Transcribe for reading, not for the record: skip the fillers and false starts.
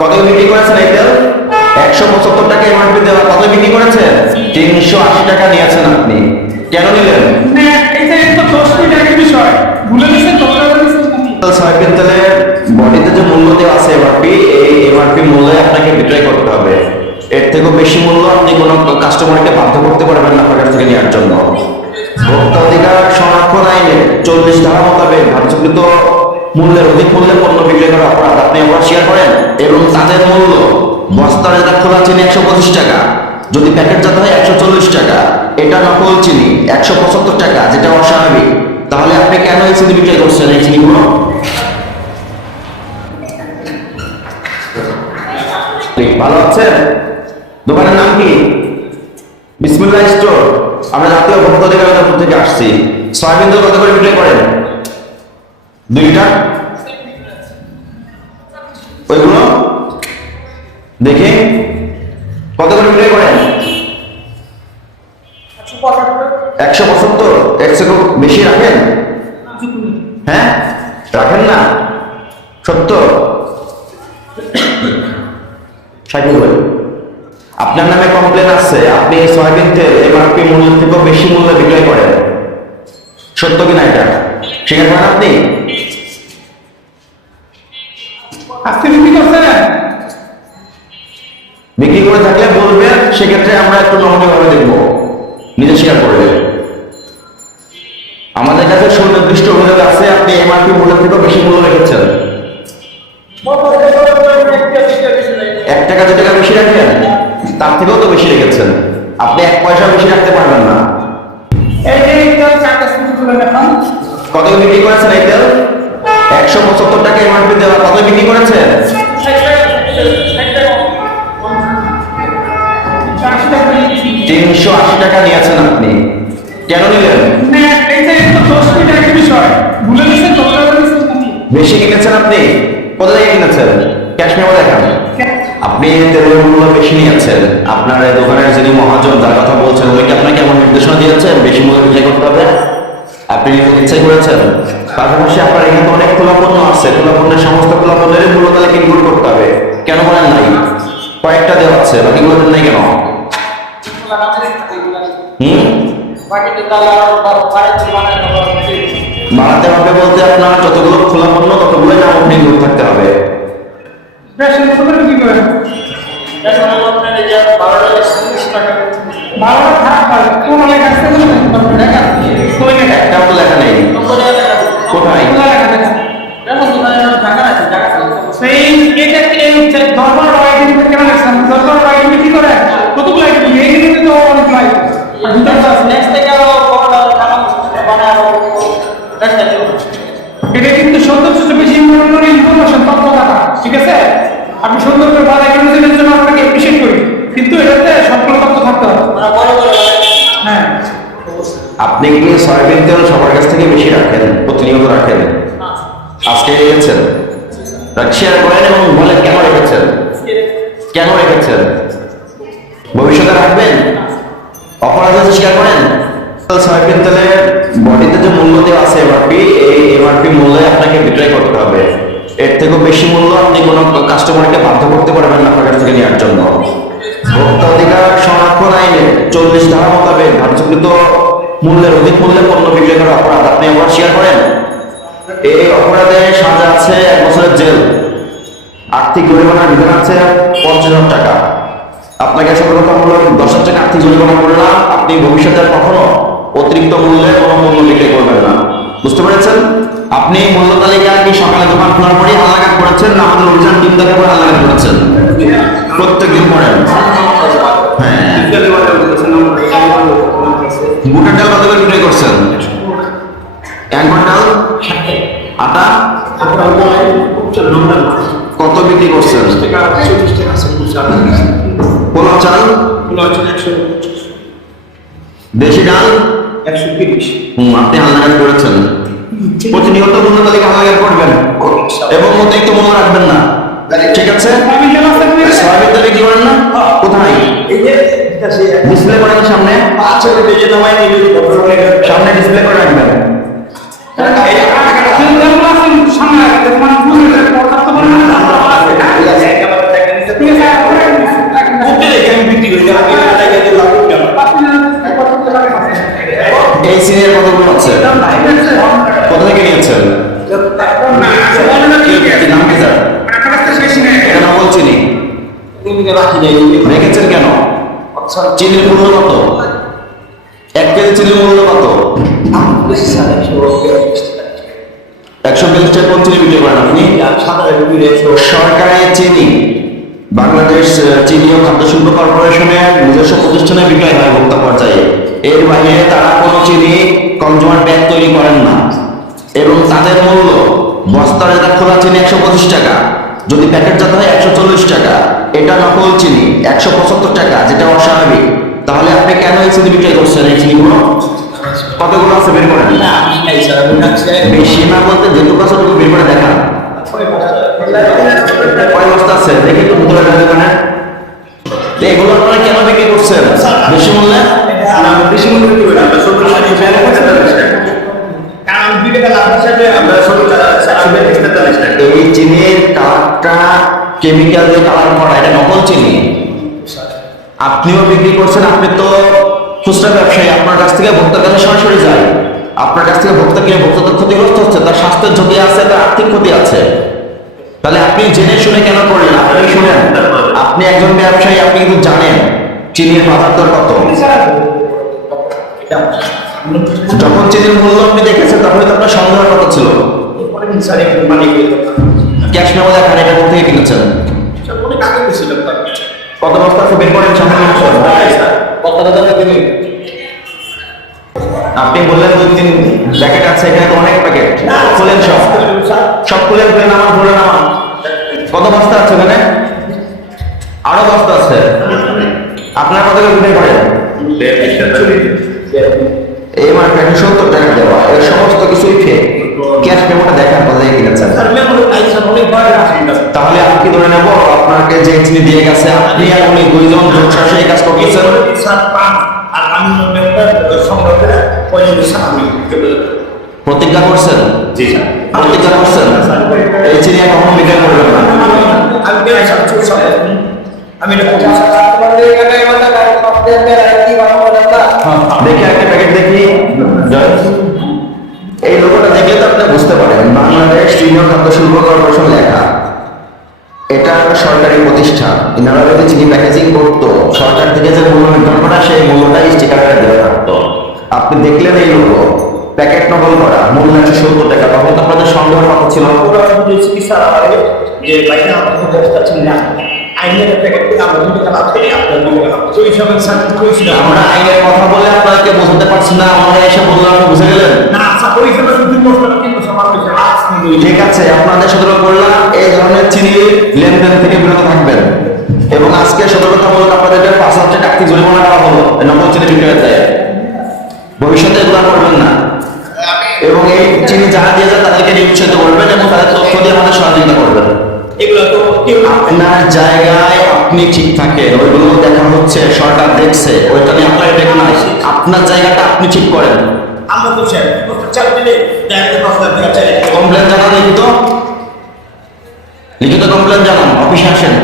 কত বিক্রি করেছেন এই তেল? 175 টাকা এমআরপি দেওয়া, কত বিক্রি করেছেন? 380 টাকা নিয়েছেন আপনি। কেন নিলেন? সয়াবিন তেলের বডিতে যে মূল্য দেওয়া আছে এমআরপি, এই এমআরপি মূল্যে আপনাকে বিক্রয় করতে হবে। এর থেকেও বেশি মূল্য আপনি কোনো কাস্টমারকে বাধ্য করতে পারবেন না আপনার কাছ থেকে নেওয়ার জন্য। ভোক্তা অধিকার সংরক্ষণ আইনে 40 ধারা মোতাবেক ধার্যকৃত মূল্যের অধিক মূল্যে পণ্য বিক্রি করা অপরাধ আপনি অপরাধ স্বীকার করেন। এবং তাদের মূল্য বস্তার যেটা খোলা চিনি 125 টাকা, যদি প্যাকেটজাত হয় 140 টাকা, এটা নকল চিনি 175 টাকা, যেটা অস্বাভাবিক। তাহলে আপনি কেন এই চিনি বিক্রি করছেন? এই চিনিগুলো ভালো আছে? দোকানের নাম কি? বিসমিল্লাহ স্টোর। আমরা জাতীয় ভোক্তা অধিকার দপ্তর থেকে আসছি। সয়াবিন তেল কত করে বিক্রি করেন? 2 লিটার। ওইগুলো দেখে কত করে বিক্রি করেন? 175। 100 বেশি রাখেন? হ্যাঁ, রাখেন না? 70। আপনার নামে কমপ্লেন আছে, আপনি সয়াবিন তেল এমআরপি মূল্যের থেকে বেশি মূল্যে বিক্রয় করেন। সত্য কিনা এটা স্বীকার করেন আপনি? বিক্রি করে থাকলে বলবেন, সেক্ষেত্রে আমরা একটু নমনীয়ভাবে দেখবো। নিজে স্বীকার করবেন। আমাদের কাছে সুনির্দিষ্ট অভিযোগ আছে আপনি এমআরপি মূল্যের থেকে বেশি মূল্য রেখেছেন। 1 টাকা 2 টাকা বেশি রাখেন, তার থেকেও তো বেশি রেখেছেন। আপনি 1 পয়সা বেশি রাখতে পারবেন না। কত বিক্রি করেছেন এই তেল? 175 টাকা এমআরপি দেওয়া, কত বিক্রি করেছেন? 380 টাকা নিয়েছেন আপনি। কেন নিলেন? বেশি কিনেছেন আপনি? কোথা থেকে কিনেছেন? ক্যাশ মেমো দেখান। আপনি তেলের মূল্য বেশি নিয়েছেন। আপনার দোকানের যিনি মহাজন যার কথা বলছেন, উনি কি আপনাকে এমন নির্দেশনা দিয়েছেন বেশি মূল্য বিক্রি করতে হবে? আপনি ইচ্ছাই করেছেন? পাশাপাশি আপনার এখানে তো অনেক খোলা পণ্য আছে, খোলা পণ্যের সমস্ত খোলা পণ্যের মূল্য তাহলে ইনক্লুড করতে হবে। কেন করেন নাই? কয়েকটা দেওয়া আছে, বাকিগুলো দেন নাই কেন? বাড়াতে হবে বলতে আপনার যতগুলো খোলা পণ্য ততগুলোই নাম আপনি ইনক্লুড থাকতে হবে। একটাও তো লেখা নেই। কোথায়? এটা কিন্তু সৌন্দর্য বেশি ইনফরমেশন তথ্য কথা, ঠিক আছে? আপনি সুন্দর করে বাজার কিনেছেন জন্য আপনাকে এপ্রিশিয়েট করি, কিন্তু এটাতে সবগুলো তথ্য থাকতে হবে। হ্যাঁ, আপনি কি সয়াবিন তেল সবার কাছ থেকে বেশি রাখেন, প্রতিনিয়ত রাখেন? আজকে রেখেছেন? শেয়ার করেন এবং বলেন কেন রেখেছেন, কেন রেখেছেন, ভবিষ্যতে রাখবেন? অপরাধ আছে স্বীকার করেন। সয়াবিন তেলের বডিতে যে মূল্য দেওয়া আছে এমআরপি, এই এমআরপি মূল্যে আপনাকে বিক্রয় করতে হবে। এর থেকেও বেশি মূল্য আপনি কোনো কাস্টমারকে বাধ্য করতে পারবেন না আপনার কাছ থেকে নেওয়ার জন্য। ভোক্তা অধিকার সংরক্ষণ আইনে 40 ধারা মোতাবেক ধার্যকৃত মূল্যের অধিক মূল্যে পণ্য বিক্রয় করা অপরাধ আপনি অপরাধ স্বীকার করেন। এই অপরাধে সাজা আছে 1 বছরের জেল, আর্থিক জরিমানার বিধান আছে 50,000 টাকা। আপনাকে সতর্কতামূলক 10,000 টাকা আর্থিক জরিমানা করলাম, আপনি ভবিষ্যতে কখনো অতিরিক্ত মূল্যে কোনো পণ্য বিক্রি করবেন না। বুঝতে পেরেছেন? আপনি মূল্য তালিকা কি সকালে দোকান খোলার পরেই হালনাগাদ করেছেন, না আমাদের অভিযান টিম থেকে পরে হালনাগাদ করেছেন? প্রত্যেকদিন করেন। হ্যাঁ, বুটের ডাল কত করে বিক্রি করছেন? 1 কুইন্টাল। আটা কত বিক্রি করছেন? পোলাও চাল, দেশি ডাল 130। আপনি হালনাগাদ করেছেন। প্রতিনিয়ত মূল্য তালিকা হালনাগাদ করবেন এবং অতিরিক্ত মূল্য রাখবেন না, ঠিক আছে? সয়াবিন তেল বিক্রি করেন না? কোথায়? ডিসপ্লে করেন সামনে, সামনে ডিসপ্লে করে রাখবেন। সামনে রেখেছেন কেন? চিনির মূল্য কত? 1 কেজি চিনির মূল্য কত? 140 টাকা কোন চিনি বিক্রি করেন আপনি? সরকারি চিনি বাংলাদেশ চিনি ও খাদ্য শিল্প কর্পোরেশনের নিজস্ব প্রতিষ্ঠানে বিক্রয় হয় ভোক্তা পর্যায়ে। এর বাইরে তারা কোনো চিনি কনজিউমার ব্যাগ তৈরি করেন না এবং তাদের মূল্য বস্তার যেটা খোলা চিনি 125 টাকা, যদি প্যাকেটজাত হয় 140 টাকা। এটা নকল চিনি 175 টাকা, যেটা অস্বাভাবিক। তাহলে আপনি কেন এই চিনি বিক্রয় করছেন? এই চিনিগুলো কতগুলো আছে বের করেন। বেশি না বলতে যেটুকু আছে ওটুকু বের করে দেখান। কয় বস্তা আছে দেখি একটু ভিতরে দোকানে। এগুলো আপনারা কেন বিক্রি করছেন বেশি মূল্যে? এই চিনির কালারটা কেমিক্যাল দিয়ে কালার করা, এটা নকল চিনি। আপনিও বিক্রি করছেন, আপনি তো খুচরা ব্যবসায়ী, আপনার কাছ থেকে ভোক্তার কাছে সরাসরি যায়। আপনার কাছ থেকে ভোক্তা কিনে ভোক্তা তো ক্ষতিগ্রস্ত হচ্ছে, তার স্বাস্থ্যের ঝুঁকি আছে, তার আর্থিক ক্ষতি আছে। তাহলে আপনি জেনে শুনে কেন করলেন? আপনি শুনেন, আপনি একজন ব্যবসায়ী, আপনি কিন্তু জানেন চিনির বাজার দর কত। যখন চিনির মূল্য আপনি দেখেছেন তখন তো আপনার সন্দেহ কত ছিল? ক্যাশ মেমো দেখান, এটা কোথা থেকে কিনেছেন? কত বস্তা আছে বের করেন সামনে। আপনি বললেন 2-3 প্যাকেট আছে, এখানে তো অনেক প্যাকেট। খুলেন সব খুলেন, আমার ভরে নামান। কত বস্তা আছে ওখানে? আরো বস্তা আছে। আপনার কত করে বিক্রি করেন? এই মার্কেট 70 টাকা দেওয়া, এর সমস্ত কিছুই ফেক। ক্যাশ মেমোটা দেখান কোথা থেকে কিনেছেন। তাহলে আমি কি ধরে নেব আপনাকে যে চিনি দিয়ে গেছে আপনি আর উনি দুইজন যোগসাজশে এই কাজ করতেছেন? প্রতিজ্ঞা করছেন? প্রতিজ্ঞা করছেন এই চিনি আর কখনো বিক্রি করবেন না? দেখি একটা প্যাকেট দেখি। এই লোগোটা দেখলে তো আপনি বুঝতে পারেন বাংলাদেশ চিনি ও খাদ্য শিল্প কর্পোরেশন লেখা। এটা সরকারি প্রতিষ্ঠান। এনারা যদি চিনি প্যাকেজিং করতো, সরকার থেকে যে মূল্য নির্ধারণ করা সেই মূল্যটাই স্টিকারে দেওয়া থাকতো। আপনি দেখলেন এই লোগো, প্যাকেট নকল করা, মূল্য 170 টাকা। তখন তো আপনাদের সন্দেহ কত ছিল? আমরা আইনের কথা বলে আপনাকে বোঝাতে পারছি না, আমরা এসে বললাম আপনি বুঝে গেলেন। ঠিক আছে, আপনাদের সতর্ক করলাম এই ধরনের চিনি লেনদেন থেকে বিরত থাকবেন এবং আজকে সতর্কতামূলক আপনাদেরকে 5,00,000 টাকা জরিমানা করা হলো নকল চিনি বিক্রেতায়। ভবিষ্যতে এগুলো করবেন না এবং এই চিনি যারা দিয়ে যায় তাদেরকে নিরুৎসাহিত করবেন এবং তাদের তথ্য দিয়ে আমাদের সহযোগিতা করবেন। আপনার জায়গায় আপনি ঠিক থাকেন, ওইগুলো দেখা হচ্ছে, সরকার দেখছে, ওইটা নিয়ে আপনার ঠিক নাই। আপনার জায়গাটা আপনি ঠিক করেন। কমপ্লেন জানান, লিখিত কমপ্লেন জানান, অফিসে আসেন।